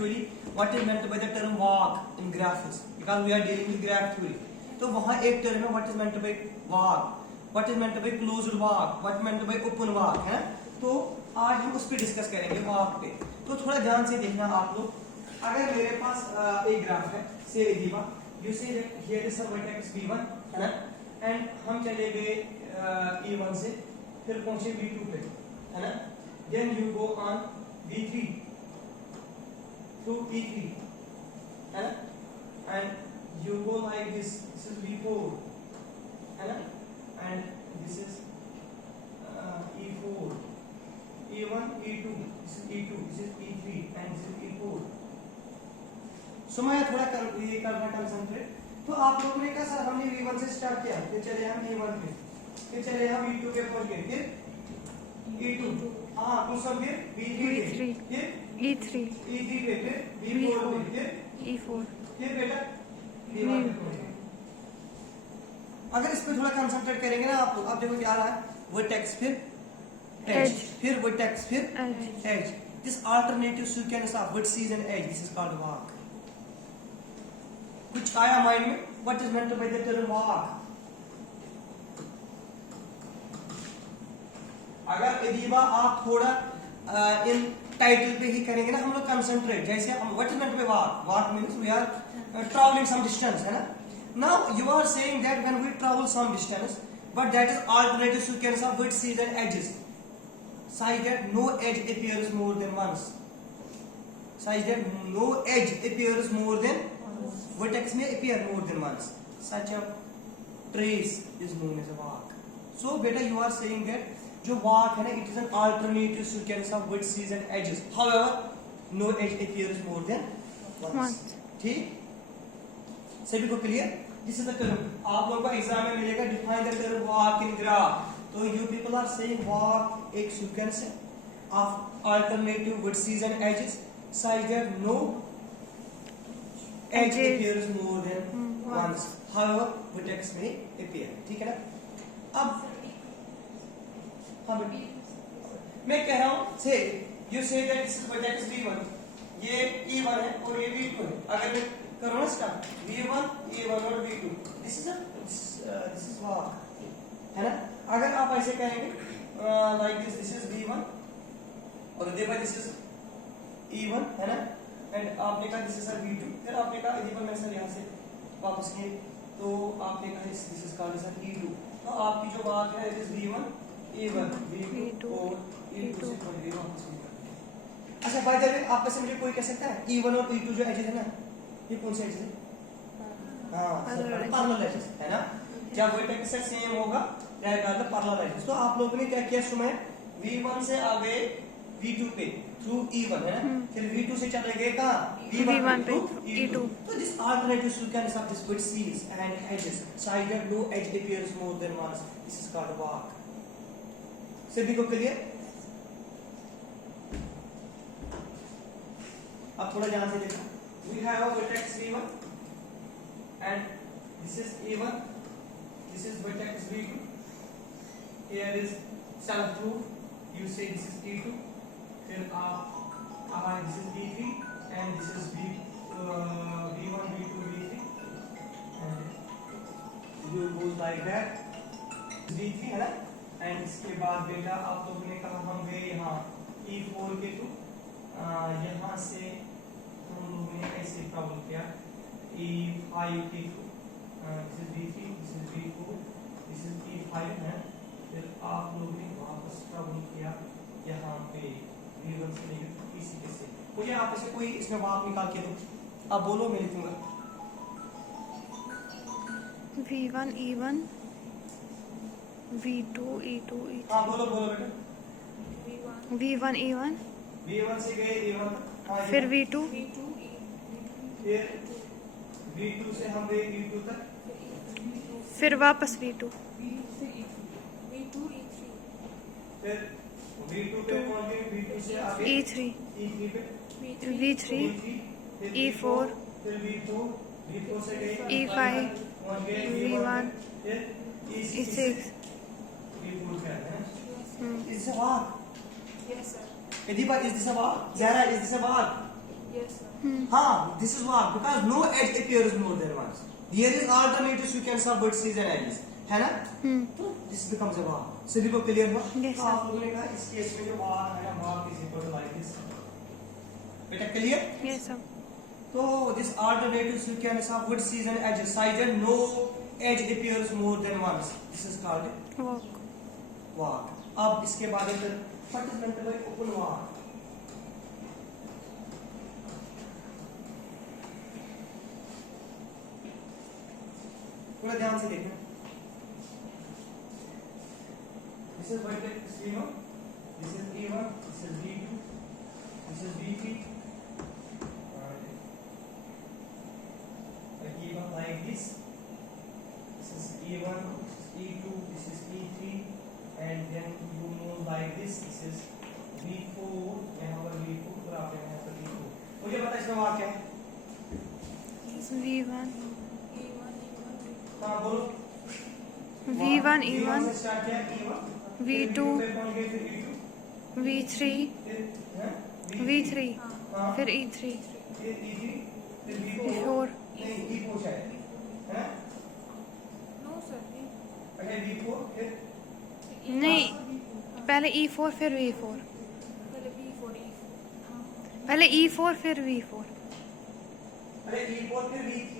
actually what is meant by the term walk in graphs, because we are dealing with graph theory. तो वहाँ एक term है what is meant by walk, what is meant by closed walk, what meant by open walk है. तो आज हम उस पे डिस्कस करेंगे walk पे. तो थोड़ा ध्यान से देखना आप लोग. अगर मेरे पास एक ग्राफ है से दीवा, you say that here is a vertex v1 है ना, and हम चले गए e1 से फिर पहुंचे v2 पे है ना, then you go on v3 to e3 है ना, and you go like this is v4 है ना, and this is e4, e1 e2, this is e2, this is e3 and this is e4. सो मैं थोड़ा ये करना कंसंट्रेट. तो आप लोगों ने कहा सर हमने v1 से स्टार्ट किया, फिर चले हम e1 पे, फिर चले हम e2 पे पहुंच गए, फिर e2 हाँ कुछ सब फिर v3 पे, फिर e3 पे, फिर v4 पे, फिर e4, फिर बेटा v1 पे पहुंच गए. अगर इस पे थोड़ा कंसंट्रेट करेंगे ना आप लोग, अब देखो क्या आ रहा है, वर्टेक्स फिर एज, फिर वर्टेक्स फिर edge. This alternative sequence of vertices and edge, this is called walk. कुछ आया माइंड में? What is meant by the term walk? अगर यदि आप थोड़ा इन टाइटल पे ही करेंगे ना हम लोग कंसंट्रेट, जैसे हम what is meant by walk, walk means we are travelling some distance है ना. Now you are saying that when we travel some distance, but that is alternative sequence of vertices and edges, such that no edge appears more than once, such that no edge appears more than vertex may appear more than once. Such a trace is known as a walk. So beta you are saying that जो walk है ना, it is an alternative sequence of vertices and edges. However, no edge appears more than once. ठीक? सभी को clear? This is the term. आप लोगों को exam में मिलेगा define the term walk in graph. तो you people are saying walk एक sequence है of alternative vertices and edges such that no edge appears more than once. However, vertex may appear. ठीक है ना? अब हाँ बेटी, मैं कह रहा हूँ say you say that this is vertex v1, ये e1 है और ये v2 है. अगर मैं करूँ ना स्टार्ट v1, e1 और v2, this is walk है ना. अगर आप ऐसे कहेंगे लाइक दिस इज v1 और देखो दिस इज e1 है ना, एंड आपने कहा दिस इज v2, फिर आपने कहा यदि मैं सर यहाँ से वापस किए तो आपने कहा this is called sir e2. तो आपकी जो बात है it is v1 e1 v2 और e2 से कोई भी वापस नहीं करते. अच्छा बाय द वे आप में से मुझे कोई कह सकता है e1 और e2 जो एजेस है ना, ये कौन से एजेस है? हाँ पैरेलल एजेस है ना. जब वर्टेक्स से सेम होगा पैरेलल एजेस. तो आप लोगों ने क्या किया सुबह, v1 से आ गए v2 पे थ्रू e1 है ना, फिर v2 से चले गए कहाँ v1 पे e2. तो this alternative sequence of this vertices and edges such that no edge appears more than once, this is called walk. सभी को क्लियर? अब थोड़ा ध्यान से देखो. We have a vertex v1 and this is e1, this is vertex v2. Here is self proof. You say this is e2. Then this is v3 and this is v1, v2, v3. And you go like that. v3 है ना. And इसके बाद बेटा आप लोगों ने कहा हम गए यहाँ e4 के थ्रू. यहाँ से हम लोगों ने ऐसे प्रॉब्लम किया e5 के through. This is v3, this is v4, this is e5 है. फिर आप लोगों ने वापस ट्रैवल किया यहाँ पे v1 से लेकर इसी के से. मुझे आप से कोई इसमें वाक निकाल के दो, आप बोलो मैं लिखूंगा. v1 e1 v2 e2 e3. हाँ बोलो बेटा. v1 e1 v1 से गए e1 फिर v2 फिर v2 से हम गए e2 तक, फिर वापस v2 फिर v2 पे पहुंच गए, v2 से आगे e3 e3 पे v3 e4 फिर v4 से गए e5 पहुंच गए v1 फिर e6 v4 क्या है. Is this a walk? Yes, sir. Ediba, is this a walk? Zara, is this a walk? Yes, sir. हाँ, this is walk because no edge appears more than once. Here is alternative sequence of vertices and edges, है ना? तो this becomes a walk. सभी को clear हुआ? Yes, तो sir. आप लोगों ने कहा इस केस में जो walk है ना, walk is equal to like this. बेटा क्लियर? Yes, sir. तो this alternative sequence of vertices and edges, such that no edge appears more than once. This is called Walk. walk. अब इसके बाद इधर what is meant by open walk? पूरा ध्यान से देखना. This is vertex V1, this is E1, this is V2, this is V3. I keep on like this. This is E1, this is E2, this is E3, and then you move like this. This is V4, यहाँ पर V4 और आप यहाँ पर V4. मुझे पता है इसमें वहाँ क्या है? V1. हाँ बोलो. V1, E1 E1, से स्टार्ट किया E1. V2, फिर पहुंच गए फिर V2. V3, हैं? V3, हाँ. फिर E3, फिर E3, फिर V4. V4. नहीं E4 शायद. हैं? पहले V4 फिर नहीं, पहले E4 फिर V4. पहले E4 फिर V4. पहले E4 फिर V3.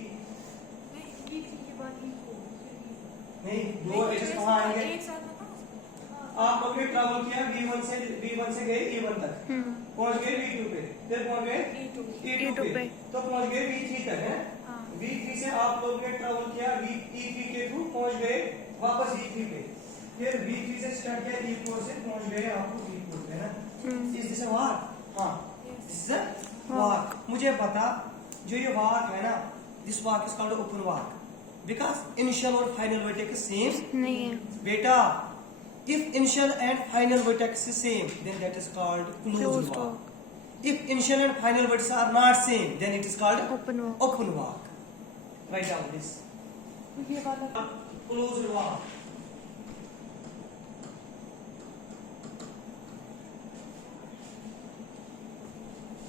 नहीं दो एजेस कहाँ आएंगे? आप लोग ने ट्रैवल किया V1 से गए E1 तक, पहुंच गए V2 पे, फिर पहुंच गए E2 पे, तो पहुंच गए V3 तक है. V3 से आप लोग ने ट्रैवल किया E3 के थ्रू, पहुंच गए वापस E3 पे, फिर V3 से स्टार्ट किया E4 से, पहुंच गए आपको V4 पे, है ना? इस दिस वाक. हाँ, दिस इज वाक. मुझे पता जो ये वाक है ना, this walk is called open walk because initial और फाइनल वर्टेक्स सेम नहीं है. बेटा. If initial and final vertex is same, then that is called closed Closed walk. walk. If initial and final vertices are not same, then it is called Open walk. open walk. Write down this. Closed walk.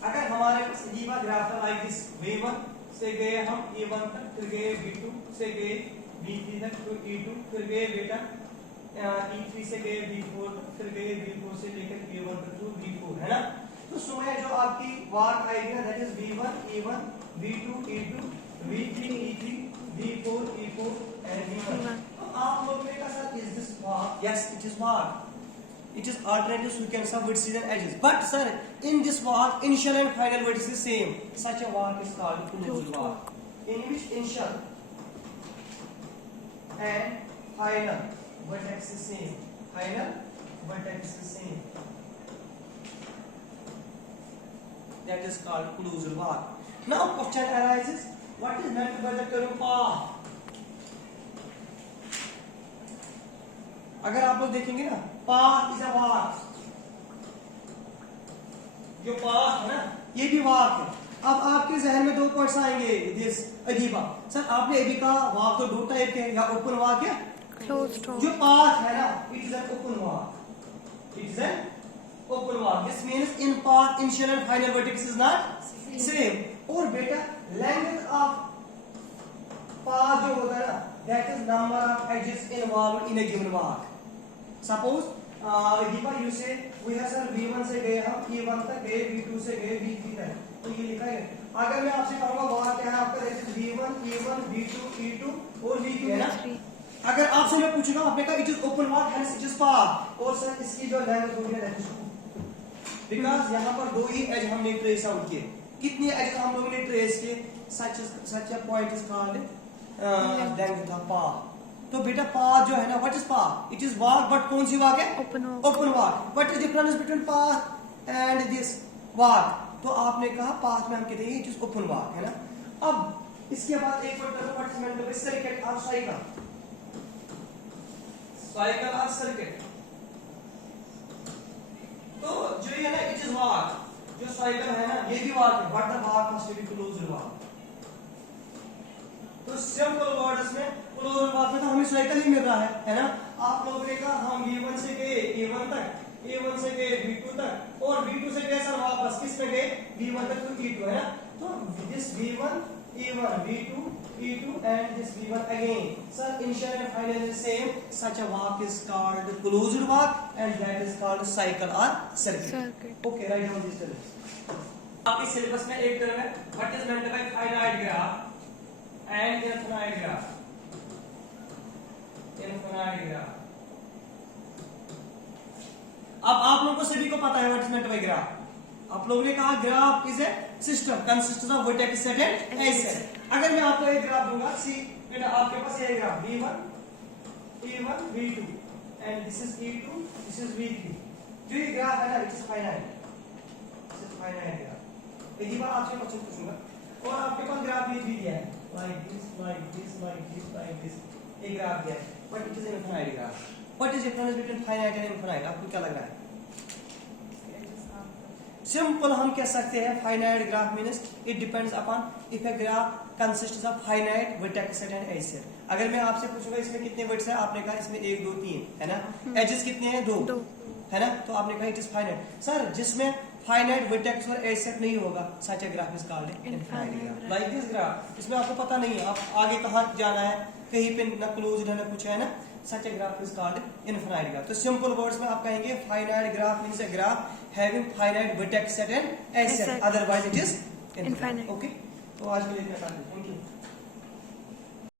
अगर हमारे पास Ajiba graph है like this, V1 से गए हम E1 तक, फिर गए V2 से गए V3 तक, फिर E2, फिर गए बेटा E3 से गए V4 तक, फिर गए V4 से लेकर E1 तक to V4, है ना? तो सुबह जो आपकी वाक आएगी ना, that is V1, E1, V2, E2, V3, E3, V4, E4 and V1. तो आप लोग ने कहा sir, is this walk? Yes, it is walk. It is alternative sequence of vertices and edges. But sir, in this walk, initial and final vertices is same. Such a walk is called closed walk. In which initial and final vertex is same. Final vertex is same. That is called closed walk. Now question arises: what is meant by the term path? अगर आप लोग देखेंगे ना, path is a वाक. जो path है ना, ये भी वाक है. अब आपके जहन में दो पॉइंट्स आएंगे. दिस अजीबा सर, आपने अभी कहा वाक तो दो टाइप के हैं, या ओपन वाक है Closed walk. जो पाथ है ना, it is an open walk. It is an open walk. This means in path initial and final vertex is not same. और बेटा लेंथ ऑफ पाथ जो होता है ना, that is number of edges involved in a given walk. Suppose Deepa you say V है sir V1 से गए हम E1 तक गए, V2 से गए V3 तक, तो ये लिखा है. अगर मैं आपसे कहूंगा वहां क्या है आपका, that is V1, E1, V2, E2 और V3 है ना. अगर आपसे मैं पूछूंगा, आपने कहा it is open walk hence it is path, और सर इसकी जो लेंथ होगी दैट इज 2, बिकॉज़ यहां पर दो ही एज हमने ट्रेस आउट किए. कितने एज हम लोगों ने ट्रेस किए? Such a point is called length of path. तो बेटा पाथ जो है ना, what is path? It is walk, but कौन सी वाक है? Open walk. Open walk. What is difference between path and this walk? तो आपने कहा पाथ में हम कहते हैं इट इज ओपन वाक, है ना. अब इसके बाद एक और term what is meant bye circuit और साइकिल. साइकिल और सर्किट. तो जो ये ना इट इज वाक, जो साइकिल है ना ये भी वाक है, but the walk must be closed walk. तो सिंपल वर्ड्स में क्लोज्ड वाक में तो हमें साइकिल ही मिल रहा है ना. आप लोगों ने कहा हम V1 से गए E1 तक, A1 से गए V2 तक और V2 से गए सर वापस किस पे गए V1 तक तो E2 है ना, तो this V1 E1 V2 E2 and this V1 again. Sir, initial and final is same. Such a walk is called closed walk and that is called cycle or circuit. Circuit. Okay, write down these terms. आपके syllabus में एक term है what is meant by finite graph and infinite graph. Infinite graph अब आप लोगों को सभी को पता है what is meant by graph. आप लोगों ने कहा graph is a system consistence of vertex set and edge set. अगर मैं आपको एक ग्राफ दूंगा सी बेटा आपके पास ये graph V1 E1 V2 and this is E2 this is V3। जो ये ग्राफ है ना it is finite, this is finite graph. यही बात आपसे क्वेश्चन पूछूंगा और आपके पास ग्राफ भी दिया है like this like this like this like this, एक ग्राफ दिया है but it is N infinite graph. What is difference between finite and infinite, आपको क्या लग रहा है? सिंपल हम कह सकते हैं finite graph means it depends upon if a graph consists of finite vertex set and edge set. अगर मैं आपसे पूछूंगा इसमें कितने वर्ड्स हैं, आपने कहा इसमें 1 2 3 है ना, एजेस कितने हैं 2 है ना, तो आपने कहा इट इज फाइनाइट। सर जिसमें फाइनाइट वर्टेक्स और एज सेट नहीं होगा such a graph is called infinite graph. Like this graph, इसमें आपको पता नहीं है आप आगे कहां जाना है, कहीं पे ना क्लोज्ड है ना कुछ है ना, such a graph is called infinite graph। तो सिंपल वर्ड्स में आप कहेंगे finite graph means a graph having finite vertex set and edge set, otherwise it is infinite। Okay, तो आज के लिए इतना काफी, थैंक यू।